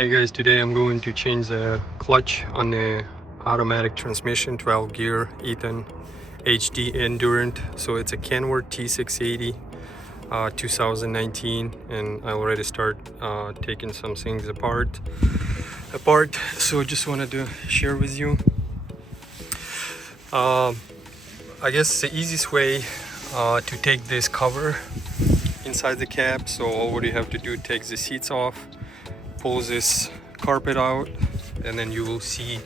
Hey guys, today I'm going to change the clutch on the automatic transmission 12 gear Eaton HD Endurant. So it's a Kenworth T680 2019, and I already start taking some things apart. So I just wanted to share with you. I guess the easiest way to take this cover inside the cab. So all you have to do, take the seats off, pull this carpet out, and then you will see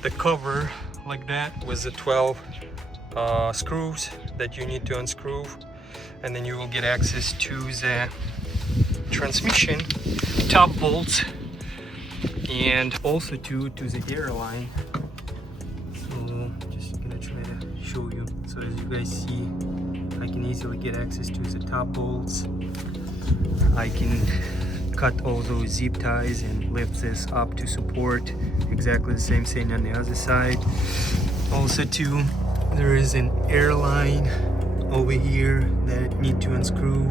the cover like that with the 12 screws that you need to unscrew, and then you will get access to the transmission top bolts and also to the air line. So just gonna try to show you. So as you guys see, I can easily get access to the top bolts. I can cut all those zip ties and lift this up to support. Exactly the same thing on the other side. Also too, there is an air line over here that need to unscrew.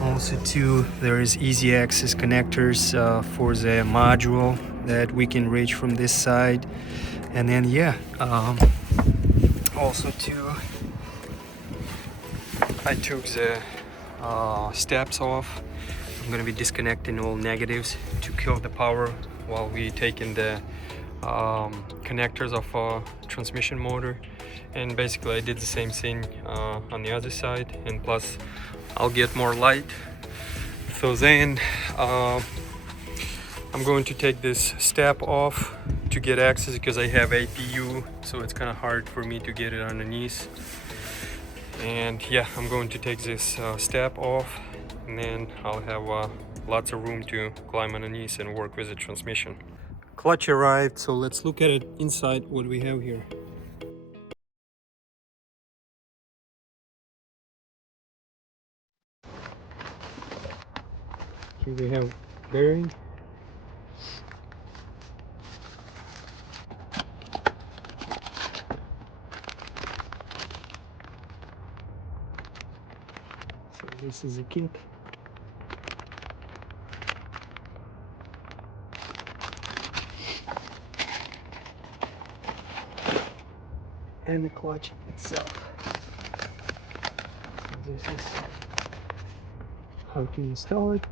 Also too, there is easy access connectors for the module that we can reach from this side. And then also too, I took the steps off. I'm going to be disconnecting all negatives to kill the power while we taking the connectors of a transmission motor. And basically I did the same thing on the other side, and plus I'll get more light. So then I'm going to take this step off to get access, because I have APU, so it's kind of hard for me to get it underneath. And yeah, I'm going to take this step off, and then I'll have lots of room to climb underneath and work with the transmission. Clutch arrived, so let's look at it inside, what we have here. Here we have bearing. So this is a kit. And the clutch itself. So this is how to install it.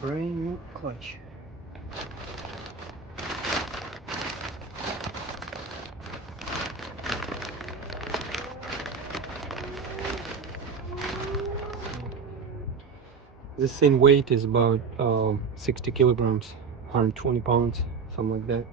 Brand new clutch. This thing weight is about 60 kilograms, 120 pounds, something like that.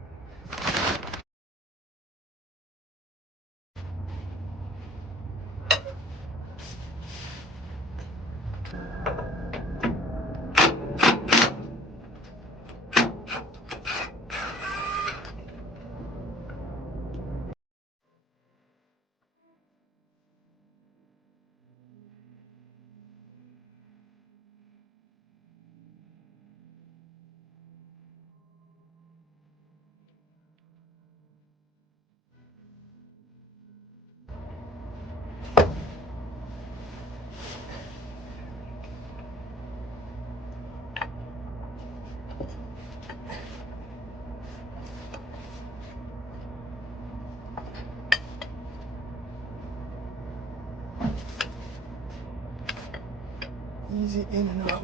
Easy in and out.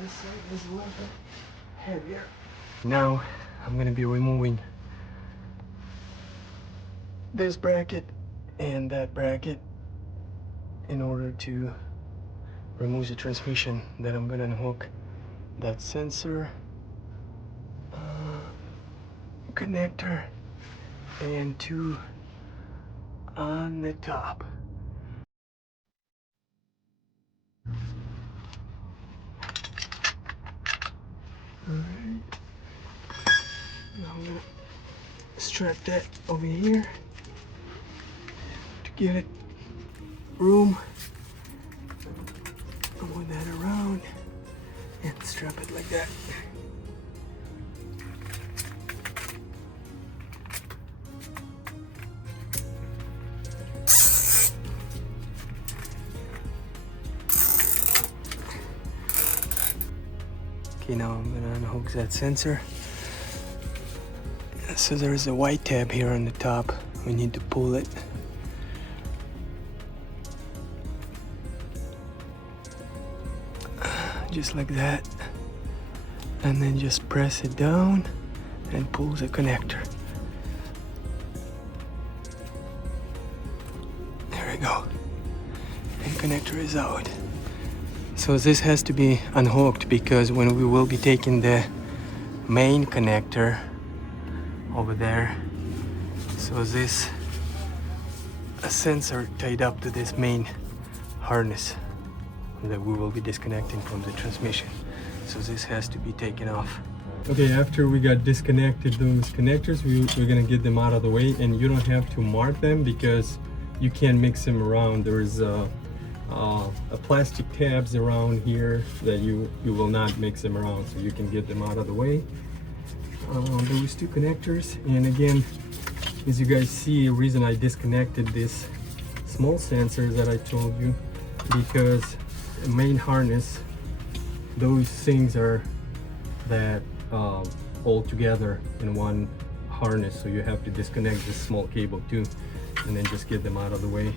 This side is a little bit heavier. Now I'm going to be removing this bracket and that bracket in order to remove the transmission. Then I'm going to unhook that sensor connector and 2 on the top. Alright, now I'm gonna strap that over here to give it room. Move that around and strap it like that. Okay, now I'm gonna unhook that sensor. So there's a white tab here on the top. We need to pull it. Just like that. And then just press it down and pull the connector. There we go. And connector is out. So this has to be unhooked because when we will be taking the main connector over there, so this a sensor tied up to this main harness that we will be disconnecting from the transmission. So this has to be taken off. Okay, after we got disconnected those connectors, we're gonna get them out of the way, and you don't have to mark them because you can mix them around. There's a plastic tabs around here that you will not mix them around, so you can get them out of the way. Those 2 connectors, and again, as you guys see, the reason I disconnected this small sensor that I told you, because the main harness, those things are that all together in one harness, so you have to disconnect this small cable too, and then just get them out of the way.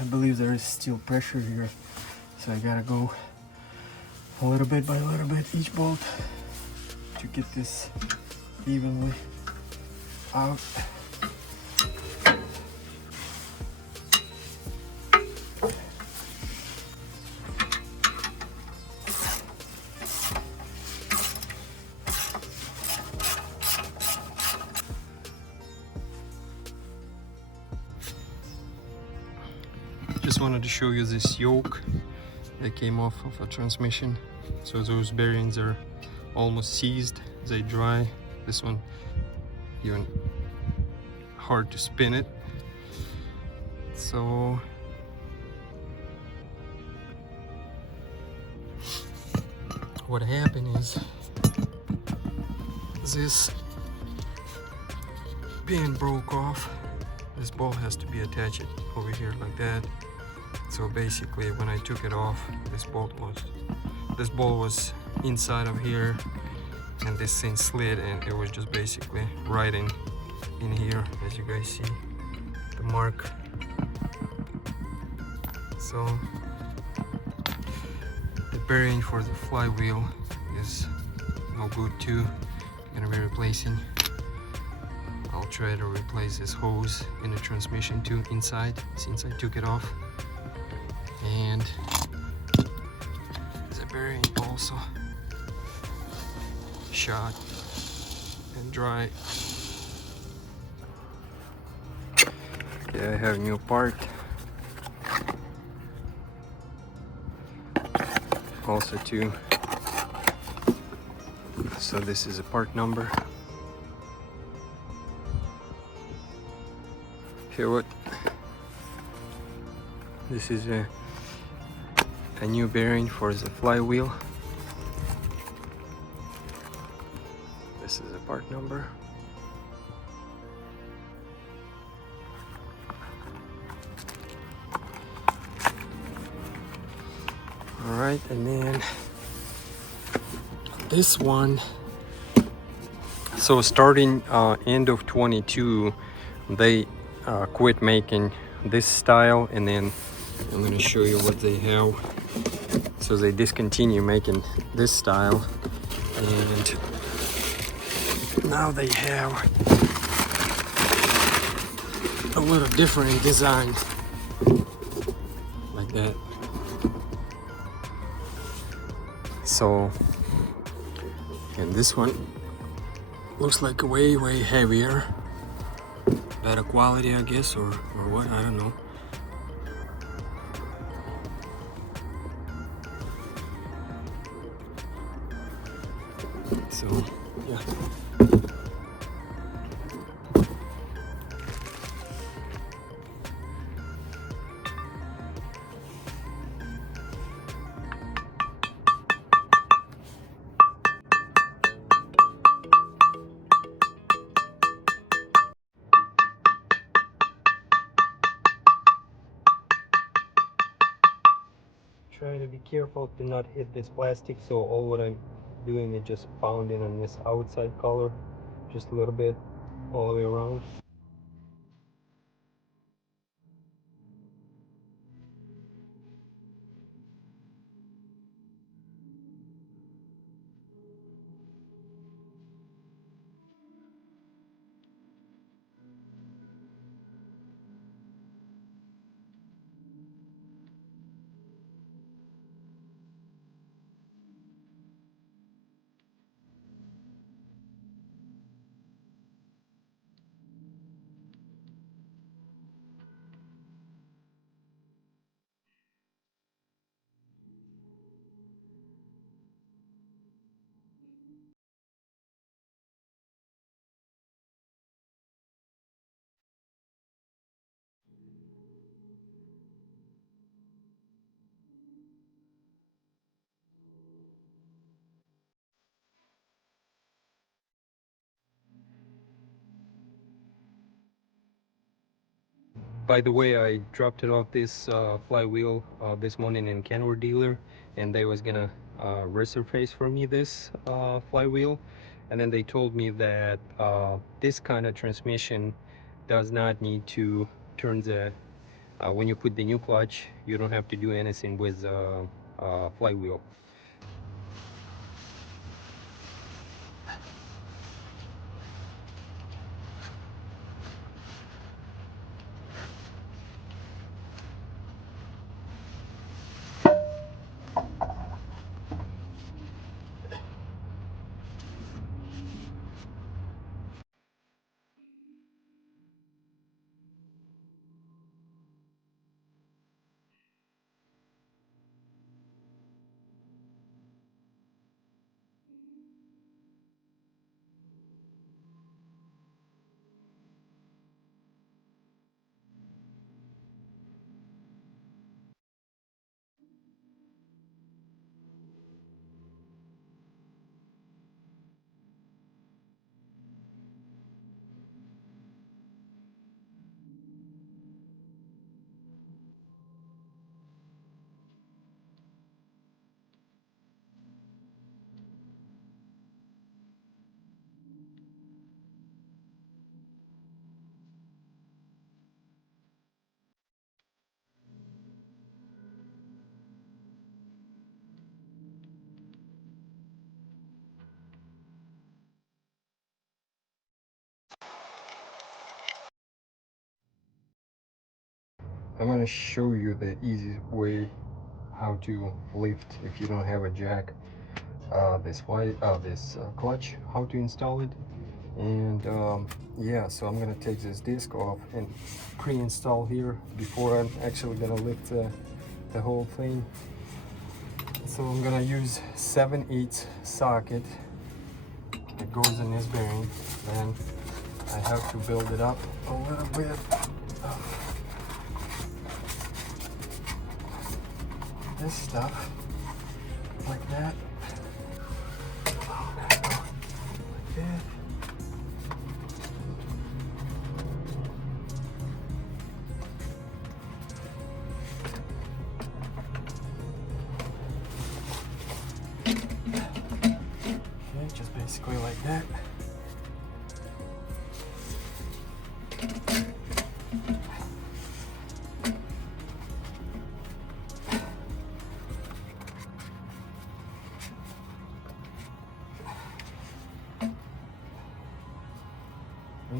I believe there is still pressure here, so I gotta go a little bit by little bit each bolt to get this evenly out. Just wanted to show you this yoke that came off of a transmission. So those bearings are almost seized, they dry. This one even hard to spin it. So what happened is this pin broke off. This bolt has to be attached over here like that. So basically when I took it off, this bolt was inside of here, and this thing slid, and it was just basically right in here, as you guys see the mark. So the bearing for the flywheel is no good too. Gonna be replacing. I'll try to replace this hose in the transmission too inside, since I took it off. And the bearing also shot and dry. Okay, I have a new part. Also too. So this is a part number. Here what? This is a new bearing for the flywheel. part number. All right, and then this one. So starting end of 22, they quit making this style, and then I'm going to show you what they have. So they discontinue making this style, and now they have a little different design like that. So, and this one looks like way heavier, better quality, I guess, or what, I don't know. So yeah, trying to be careful to not hit this plastic, so all what I'm doing is just pounding on this outside color just a little bit all the way around. By the way, I dropped it off this flywheel this morning in Kenworth dealer, and they was gonna resurface for me this flywheel, and then they told me that this kind of transmission does not need to turn the when you put the new clutch, you don't have to do anything with flywheel. I'm gonna show you the easiest way how to lift if you don't have a jack this clutch, how to install it. And yeah, so I'm gonna take this disc off and pre-install here before I'm actually gonna lift the whole thing. So I'm gonna use 7/8 socket that goes in this bearing. Then I have to build it up a little bit. This stuff like that. Like that.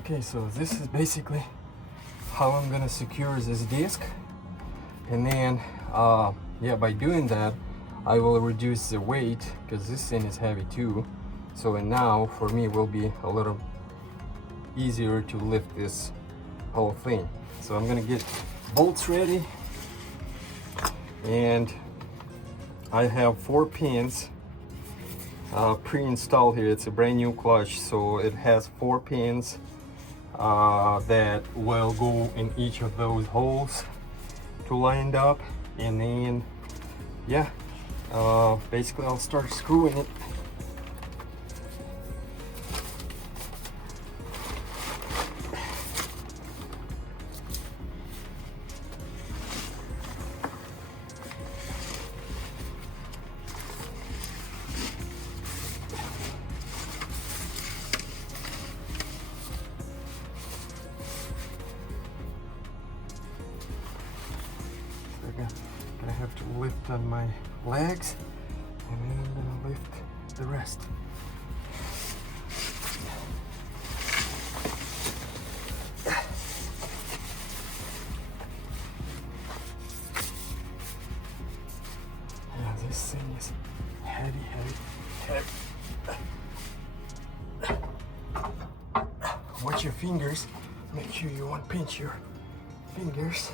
Okay, so this is basically how I'm gonna secure this disc, and then yeah, by doing that I will reduce the weight because this thing is heavy too. So and now for me it will be a little easier to lift this whole thing. So I'm gonna get bolts ready, and I have 4 pins pre-installed here. It's a brand new clutch, so it has 4 pins that will go in each of those holes to line up, and then yeah, basically I'll start screwing it. I have to lift on my legs, and then I'm gonna lift the rest. Yeah, this thing is heavy. Watch your fingers. Make sure you won't pinch your fingers.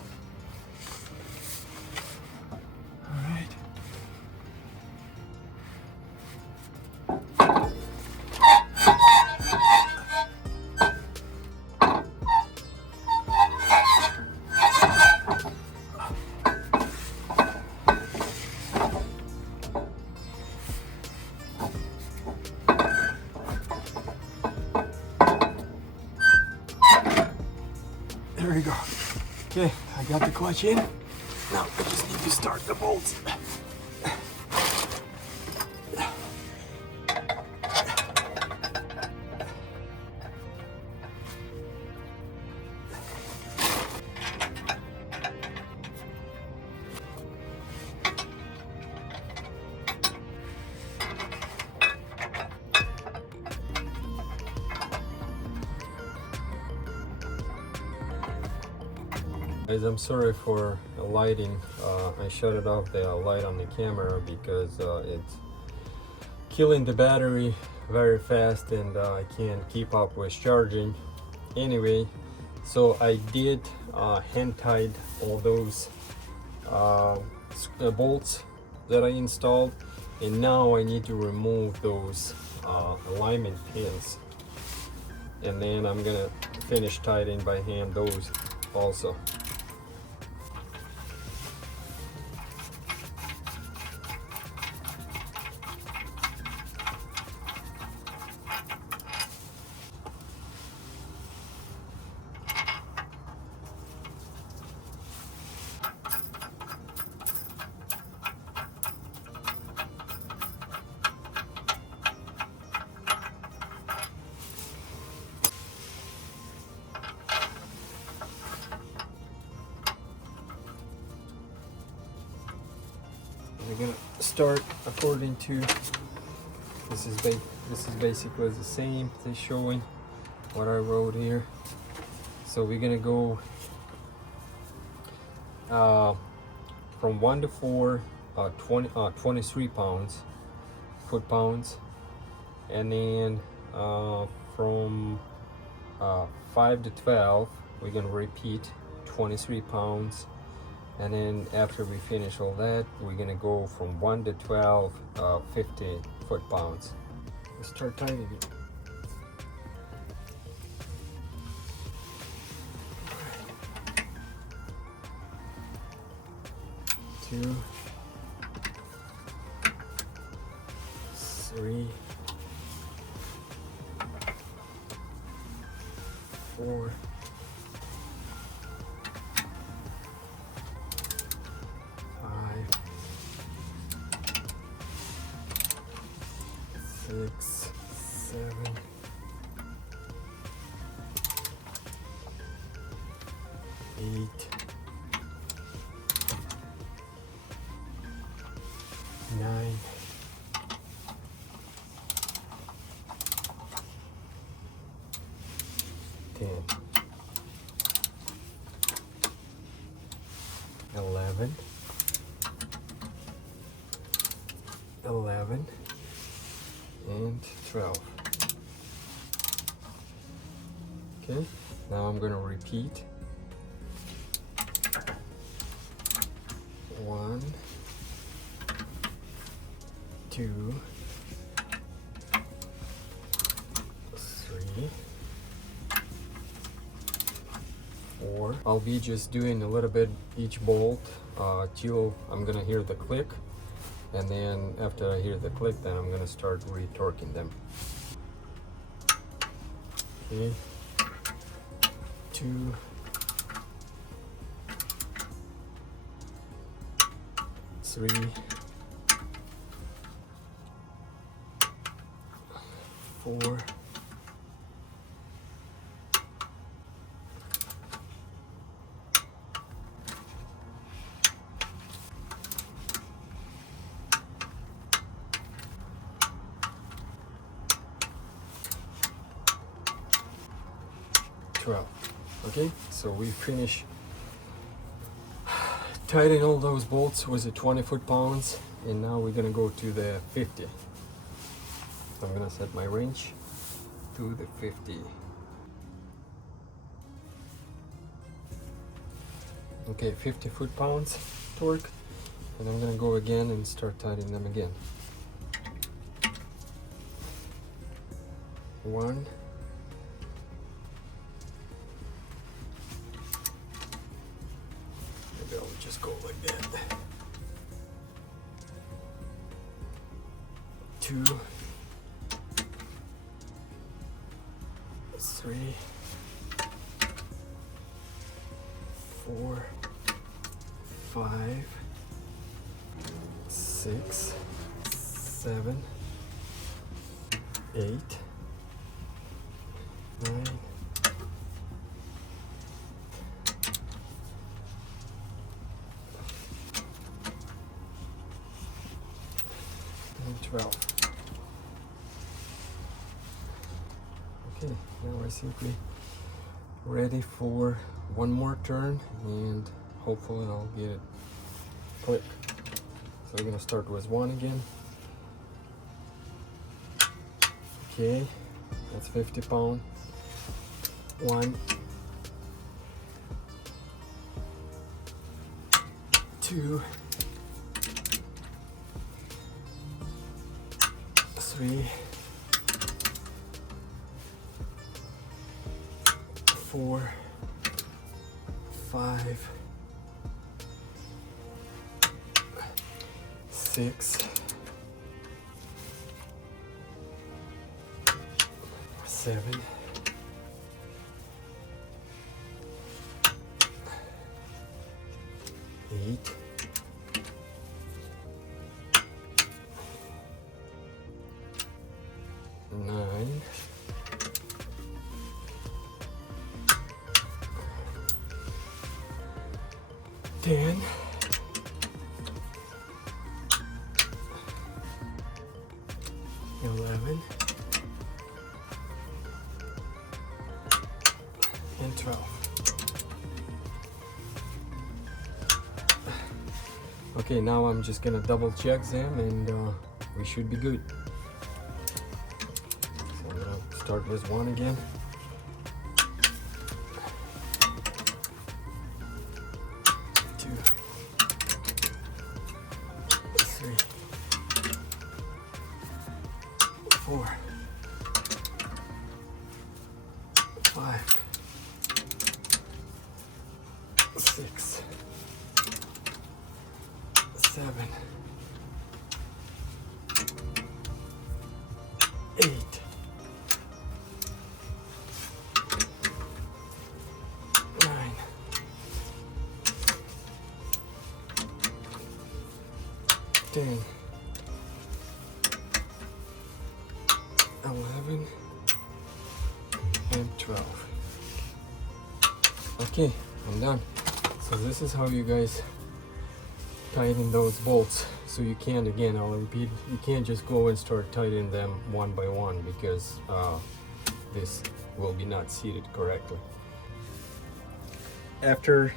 There we go. Okay, I got the clutch in. Now I just need to start the bolts. Guys, I'm sorry for the lighting. I shut it off the light on the camera because it's killing the battery very fast, and I can't keep up with charging. Anyway, so I did hand tied all those bolts that I installed, and now I need to remove those alignment pins, and then I'm gonna finish tightening by hand those also. We're gonna start according to this is basically the same. It's showing what I wrote here. So we're gonna go from 1 to 4, 23 foot-pounds, and then from 5 to 12 we're gonna repeat 23 pounds. And then after we finish all that, we're gonna go from 1 to 12, 50 foot-pounds. Let's start tightening it. Two, 3, 4, 6, 7, 8, 9, 10, 11, 11, and 12. Okay, now I'm going to repeat. 1, 2, 3, 4. I'll be just doing a little bit each bolt till I'm gonna hear the click, and then after I hear the click, then I'm gonna start retorquing them. Okay, 2, 3, 4, 12. Okay, so we finish tightening all those bolts with the 20 foot-pounds, and now we're gonna go to the 50. So I'm gonna set my wrench to the 50. Okay, 50 foot-pounds torque, and I'm gonna go again and start tightening them again. 1, maybe I'll just go like that. 2, 3, 4, 5, 6, 7, 8, 9, 12. Okay, now we're simply ready for one more turn, and hopefully I'll get it quick. So we're gonna start with 1 again. Okay, that's 50 pound. 1, 2, 3, 4, 5, 6, 7, 8, 9, 10, 11, and 12. Okay, now I'm just gonna double check them, and we should be good. So I'm gonna start with 1 again. 2, 3, 4, 5, 6, 7, 8, 9, 10, 11, and 12. Okay, I'm done. So this is how you guys tighten those bolts. So you can't, again, I'll repeat, you can't just go and start tightening them one by one, because this will be not seated correctly. After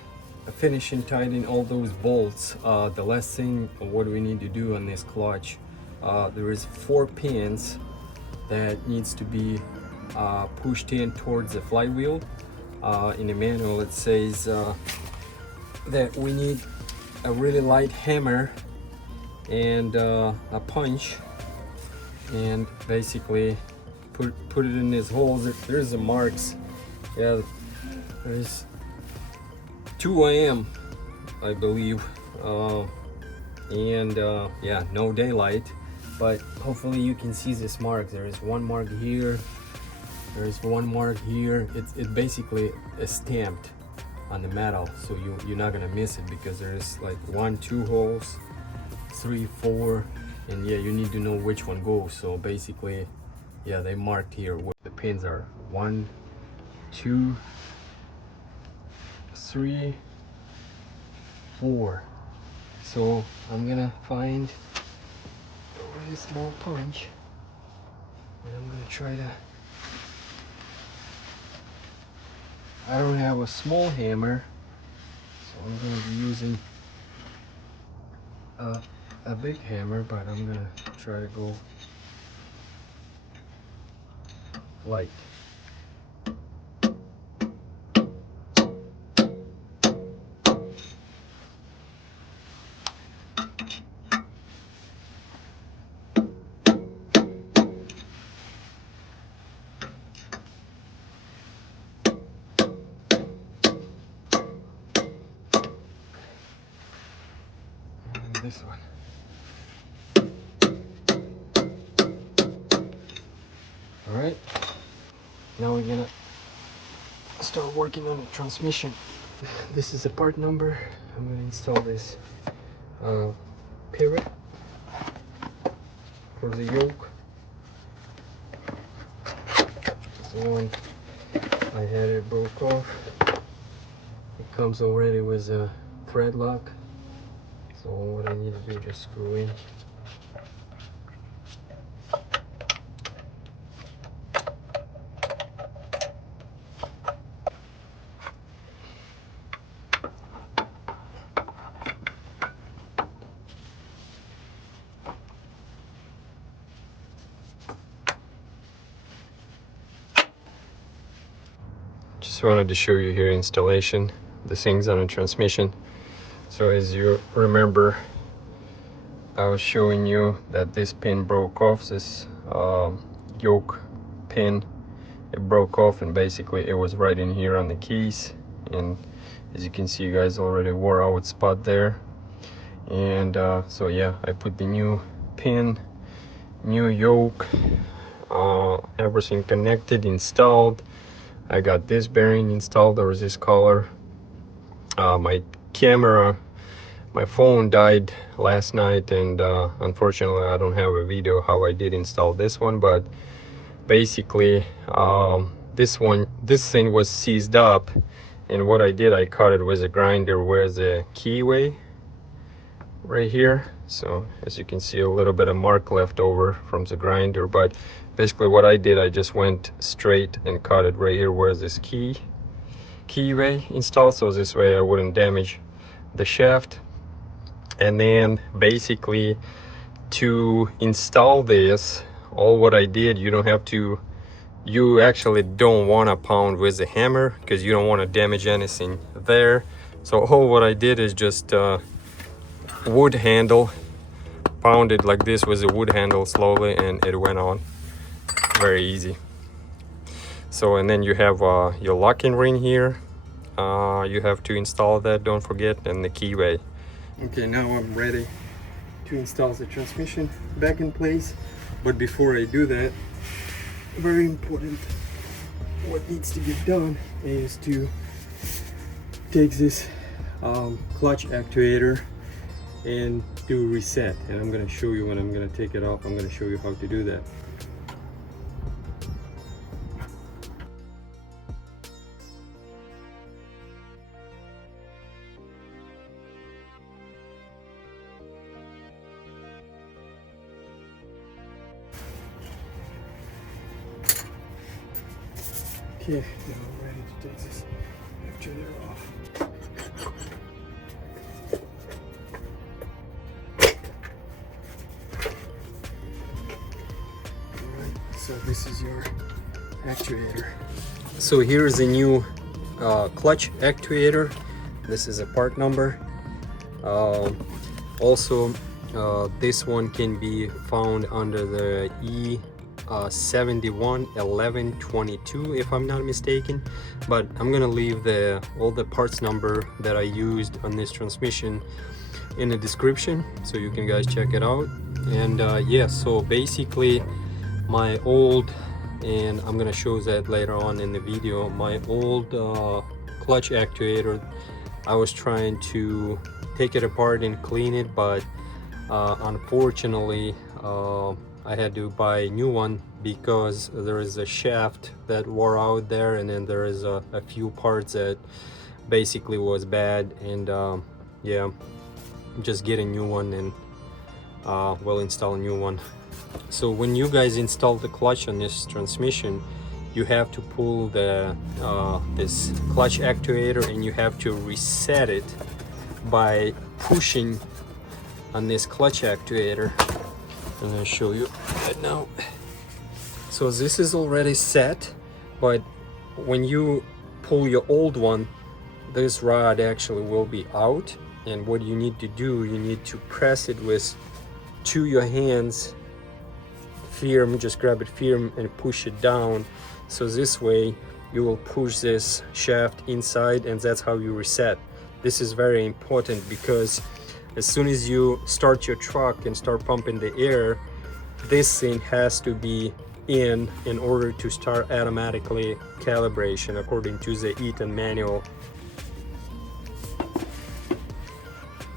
finish and tighten all those bolts. The last thing, what we need to do on this clutch, there is 4 pins that needs to be pushed in towards the flywheel. In the manual it says that we need a really light hammer and a punch, and basically put it in these holes. There's the marks. Yeah, there's 2 AM I believe, and yeah, no daylight, but hopefully you can see this mark. There is 1 mark here, there's 1 mark here. It basically is stamped on the metal, so you're not gonna miss it, because there's like 1, 2 holes, 3, 4, and yeah, you need to know which one goes. So basically, yeah, they marked here where the pins are. 1, 2, 3, 4. So I'm gonna find a really small punch, and I'm gonna try to, I don't have a small hammer, so I'm gonna be using a big hammer, but I'm gonna try to go light. This one. All right, now we're gonna start working on the transmission. This is the part number. I'm gonna install this pivot for the yoke. The one I had, it broke off. It comes already with a thread lock, so what I need to do is just screw in. Just wanted to show you here installation, the things on a transmission. So as you remember, I was showing you that this pin broke off, this yoke pin. It broke off, and basically it was right in here on the keys, and as you can see, you guys already wore out spot there. And so yeah, I put the new pin, new yoke, everything connected, installed. I got this bearing installed. There was this collar. My camera, my phone died last night, and unfortunately I don't have a video how I did install this one, but basically this thing was seized up, and what I did, I cut it with a grinder where the keyway right here. So as you can see, a little bit of mark left over from the grinder, but basically what I did, I just went straight and cut it right here where this keyway installed, so this way I wouldn't damage the shaft. And then basically to install this, all what I did, you don't have to, you actually don't want to pound with the hammer, because you don't want to damage anything there. So all what I did is just wood handle, pounded like this with a wood handle slowly, and it went on very easy. So, and then you have your locking ring here, you have to install that, don't forget, and the keyway. Okay, now I'm ready to install the transmission back in place, but before I do that, very important, what needs to get done is to take this clutch actuator and do reset, and I'm going to show you when I'm going to take it off. I'm going to show you how to do that. Okay, now I'm ready to take this actuator off. this is your actuator. So here's a new clutch actuator. This is a part number. Also, this one can be found under the E711122 if I'm not mistaken, but I'm gonna leave all the parts number that I used on this transmission in the description so you can guys check it out. And yeah, so basically my old, and I'm gonna show that later on in the video, my old clutch actuator, I was trying to take it apart and clean it, but unfortunately I had to buy a new one because there is a shaft that wore out there, and then there is a few parts that basically was bad. And yeah, just get a new one and we'll install a new one. So when you guys install the clutch on this transmission, you have to pull the this clutch actuator, and you have to reset it by pushing on this clutch actuator. I'm going to show you that now. So this is already set, but when you pull your old one, this rod actually will be out, and what you need to do, you need to press it with your hands, firm, just grab it firm and push it down. So this way you will push this shaft inside, and that's how you reset. This is very important because as soon as you start your truck and start pumping the air, this thing has to be in order to start automatically calibration according to the Eaton manual.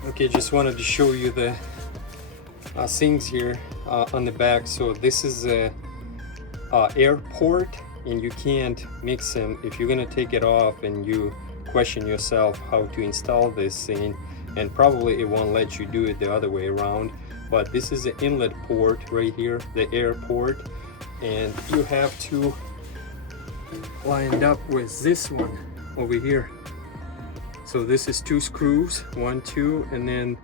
Okay, just wanted to show you the things here on the back. So this is a air port, and you can't mix them. If you're gonna take it off and you question yourself how to install this thing, and probably it won't let you do it the other way around, but this is the inlet port right here, the air port, and you have to line it up with this one over here. So this is 2 screws, 1, 2, and then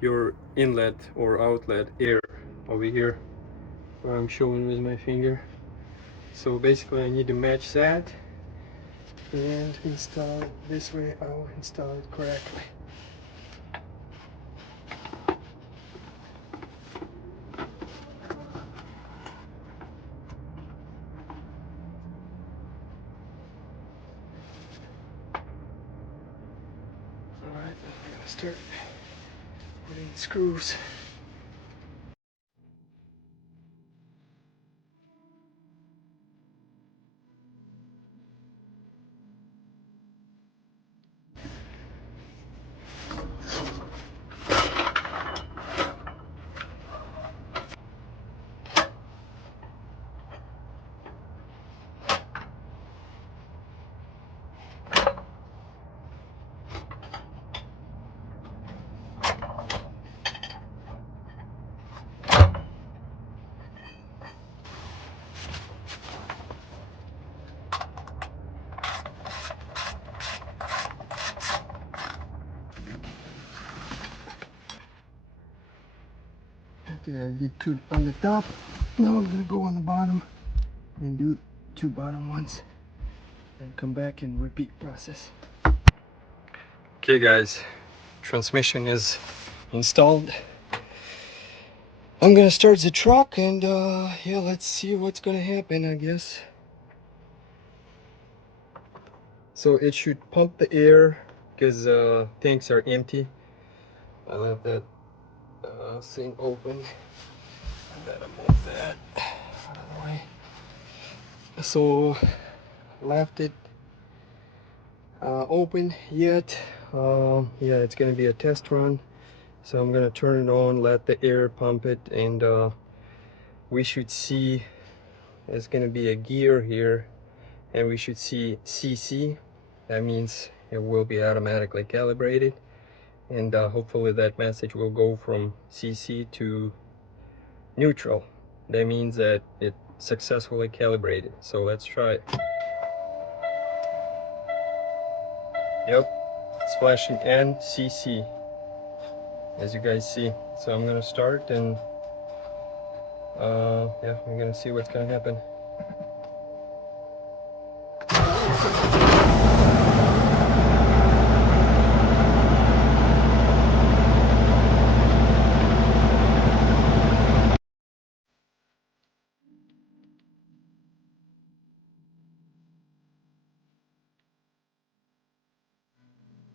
your inlet or outlet air over here where I'm showing with my finger. So basically I need to match that and install it this way. I'll install it correctly. Alright, I'm gonna start putting the screws. Okay, I did 2 on the top. Now I'm gonna go on the bottom and do 2 bottom ones and come back and repeat process. Okay guys, transmission is installed. I'm gonna start the truck and yeah, let's see what's gonna happen, I guess. So it should pump the air because tanks are empty. I left that thing open. I gotta move that out of the way. So left it open yet. Yeah, it's gonna be a test run. So I'm gonna turn it on, let the air pump it, and we should see there's gonna be a gear here, and we should see CC. That means it will be automatically calibrated, and hopefully that message will go from CC to neutral. That means that it successfully calibrated. So let's try it. Yep, it's flashing NCC, as you guys see. So I'm gonna start, and yeah, I'm gonna see what's gonna happen.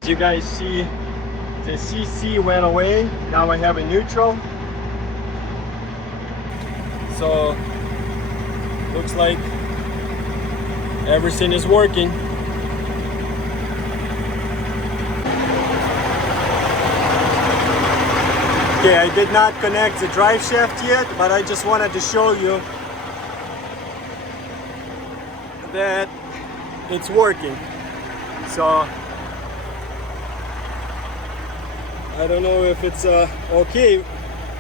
As you guys see, the CC went away. Now I have a neutral. So looks like everything is working. Okay, I did not connect the drive shaft yet, but I just wanted to show you that it's working. So I don't know if it's okay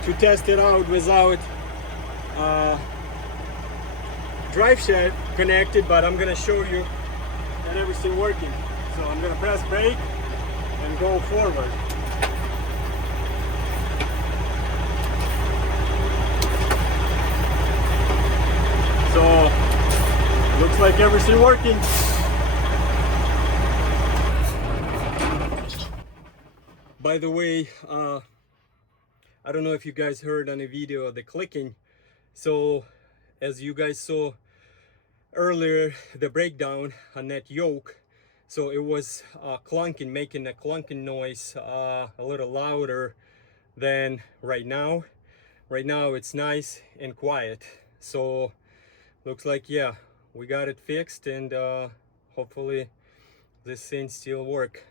to test it out without drive shaft connected, but I'm gonna show you that everything working. So I'm gonna press brake and go forward. So looks like everything working. By the way, I don't know if you guys heard on the video the clicking. So as you guys saw earlier, the breakdown on that yoke, so it was clunking, making a clunking noise a little louder than right now. Right now it's nice and quiet. So looks like, yeah, we got it fixed, and hopefully this thing still work.